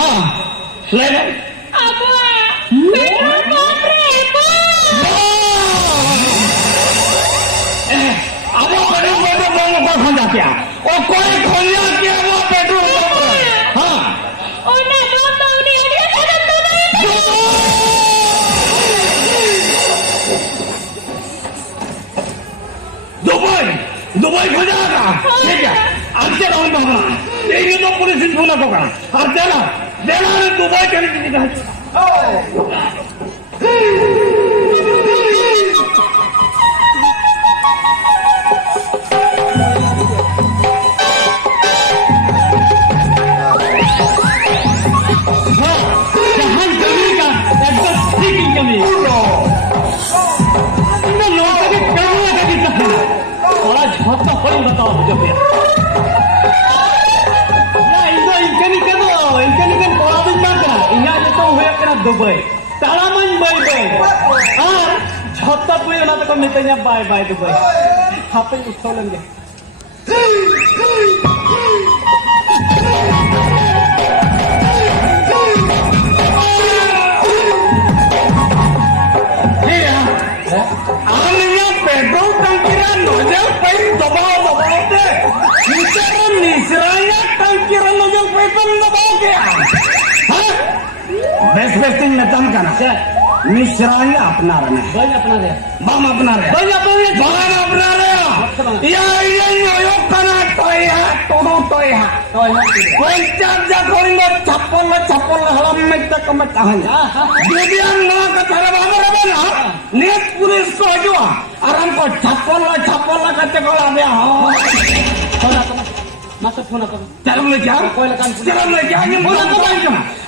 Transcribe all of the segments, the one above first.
हाँ ले ले अब पेट्रोल क्या और कोई खोलिया क्या वो पेट्रोल हाँ दुबई हो जाएगा ठीक है अब चला बाबा ये तो पुलिस इंफोना को करा अब चला देना दुबई चली बताओ मुझे भैया इनके पड़ा दिन इन तो हुआ दुबई तारामन बाय बाय और झत्ता पुए ना तो मितने बाय बाय दुबई हापे उठो लेंगे पेट्रोल टंकी नोजल पे दबाव दबाते निसराया टंकी नोजल पे तुम दबाव गया बेस्ट बेस्टिंग नतम करना निसराया अपना रहना भाई अपना रहे बम अपना रहे भाई अपना रहे या यो कना तोड़ो टोया कोई चार्ज कोई नो चप्पल हलम में तक मत कहां दिव्यांग ना का तरह बाबा रे ना नेट पुलिस को जो आराम को चप्पल करते को आ गया फोन मत फोन कर चलो ले जा कोई लकान चलो ले जा ये फोन को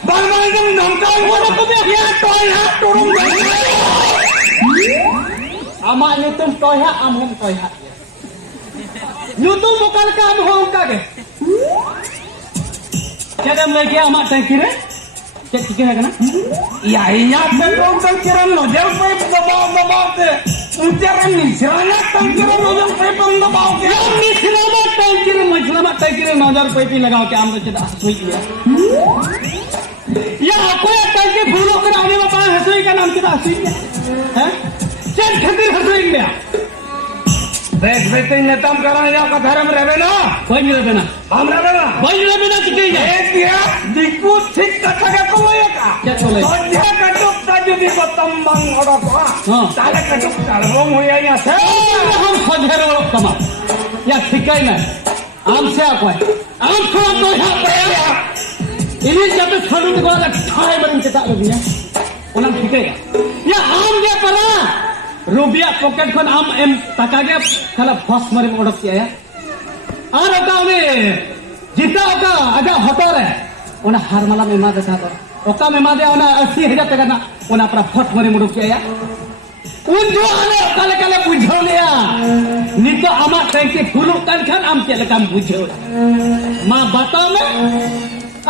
बाल एकदम धमका फोन को भी ये टोया तोड़ो आमा ने तुम टोया आम हम Toya YouTube bukan kamu hongkak ke? Kita lagi amat tangkir cek cikir kan? Ya iya petrol tangkiran nojel pipe debau ke. Ucapan nisrana tangkiran nojel pipe debau ke. Yang nisrana tangkiran nojel pipe लगाओ के आम तो चला हंसुई किया। या आपको एक तंकी फूलों के आने में पाया हंसुई का नाम चला हंसुई किया, हैं? चल खतिर हंसुई किया। देख बेटे नेताम कराने जाओ का धर्म रहे ना कोई नहीं रहे ना हम रहे ना कोई नहीं रहे ना चिके ये दिया दिक्कु ठीक कथा का कोई का क्या बोले तो dia कटुक ताजु di bertambang orang tua ताले कटुक करबो मुया या से हम सजर वाला कमा या ठीक है ना आम से आप है आम थोड़ा तो यहां पे ini जब छोड़ू तो वाला ठाई बन के ता लगी है ओना ठीक है या आम जे परा रुपया पॉकेट खन आम एम टाका के खाला फस मारे ओडक किया है और ओका उन्हें जीता ओका आजा हटर है ओना हार माला में मार देता ओका में मार दिया ओना 80,000 टका ना ओना अपना फट मारे मुडक किया है उन जो आने काले काले बुझो लिया नितो आमा टैंकी फुलु कान खान आम के लकाम बुझो मां बताओ में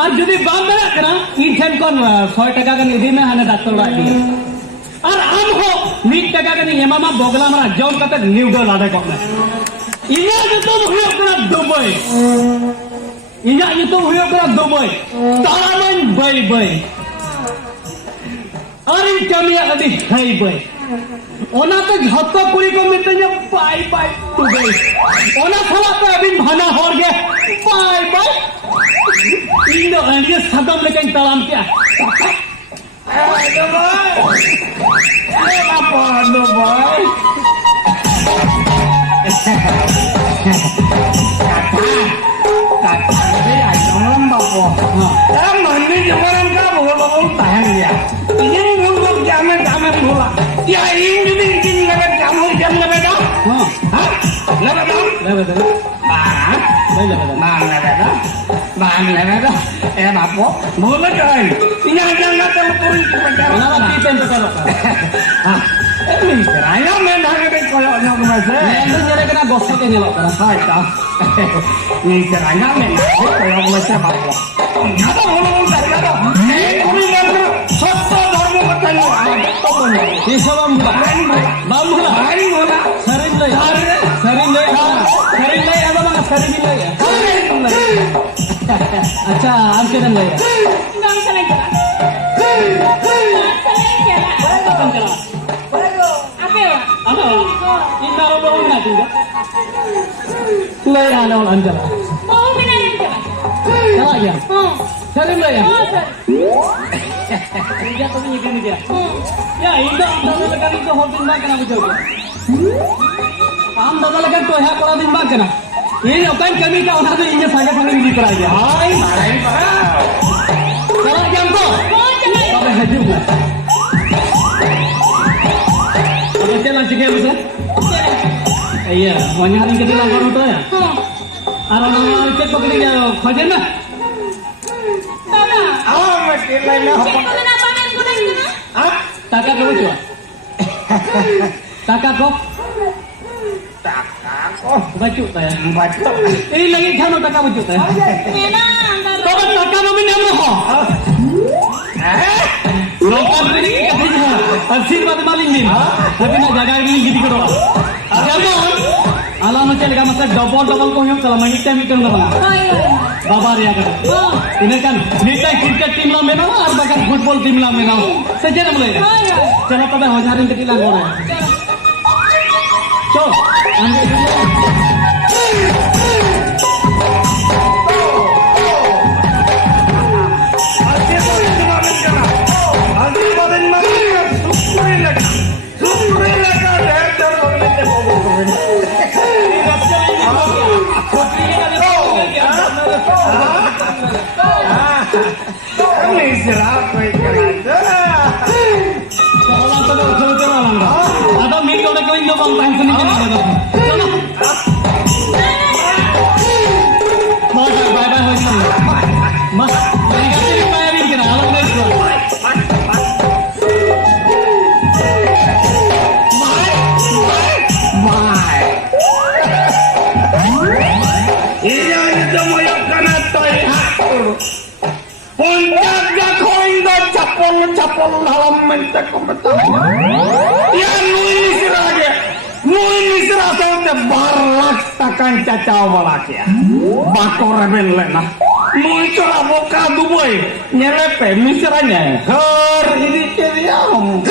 और जदी बाम मेरा करा ई ठेन कोन 100 टका का निधि में हाने डॉक्टर उड़ा दिया और आम हो 1 टका का नहीं मामा बोगला मरा जॉन का तक न्यूडो लादे को में इना तो हुयो करा दुबई इना ये तो हुयो करा दुबई तारामन बाय बाय और इन कमिया अभी हाई बाय ओना तो झत्तो कुड़ी को मिलते हैं बाय बाय दुबई ओना थला पे अभी भाना हो गया बाय बाय इन ये सदम लेकिन तलाम क्या बापो बोल कहीं jangan teleponin kepada orang tipen betul ini kerana memang ada koyoknya kemana itu jadi kena gosok ini loh karena saya tahu ini kerana memang koyok macam apa nggak ngomong dari apa ini memang satu dharma bertanya apa pun ini sebab bamu lah sering lagi apa bang sering lagi अच्छा आमचे dan ya. Enggak usah lagi lah. Enggak usah lagi lah. Apa jelas? Apa ya? Apa? Kita orang nggak juga. Lay ana orang jelas. Oh, benar yang jelas. Salah ya. Cari lay ya. Oh, sorry. Dia tuh ini dia. Hmm. Ya, itu dalam lekan itu holding back kena betul. Am dalam lekan tuh ya kalau holding back kena. Ini apa yang kami tahu nanti ini saja panggil di teraja. Hai, marahin parah. Kalau jam tuh. Oh, jangan. Apa hadir bu? Apa jalan juga bisa? Iya, mau nyari ke dalam koran tuh ya. Arah nama cek pokoknya dia kajian lah. Baba. Oh, mesti lain lah. Cek kau kenapa main kurang kena? Ah, takak kau cuba. Takak kau. Baju tak ya? Baju. Ini lagi kan takak baju tak ya? Memang, Baba. Kau takak namin namin ho. Lokal ini katanya asyik maling din. Tapi nak jaga ini gitu kau. Kamu, alam macam ni kamu double kau yang kalau main time itu nama. Oh, iya. Babar ya kan? Oh. Ini kan kita cricket team lah menang, atau bahkan football team lah menang. Sejarah mulai. Oh, iya. Jangan pada hajarin ketilang orang. So, ambil dulu. Atau mikir orang kau Indo bang tahan sini kan? Mas, bye bye hoy sam. Mas, mereka sini bayarin kena alam desa. Iya itu moyok kena toy hatur. Puncak jakoin dan capol dalam mentek kompetisi. Ya nui sirage, nui sirasa udah barak takkan cacau balaki ya. Bakor rebel lena. Nui cura boka duboy nyelepe misiranya. Her ini kiriam.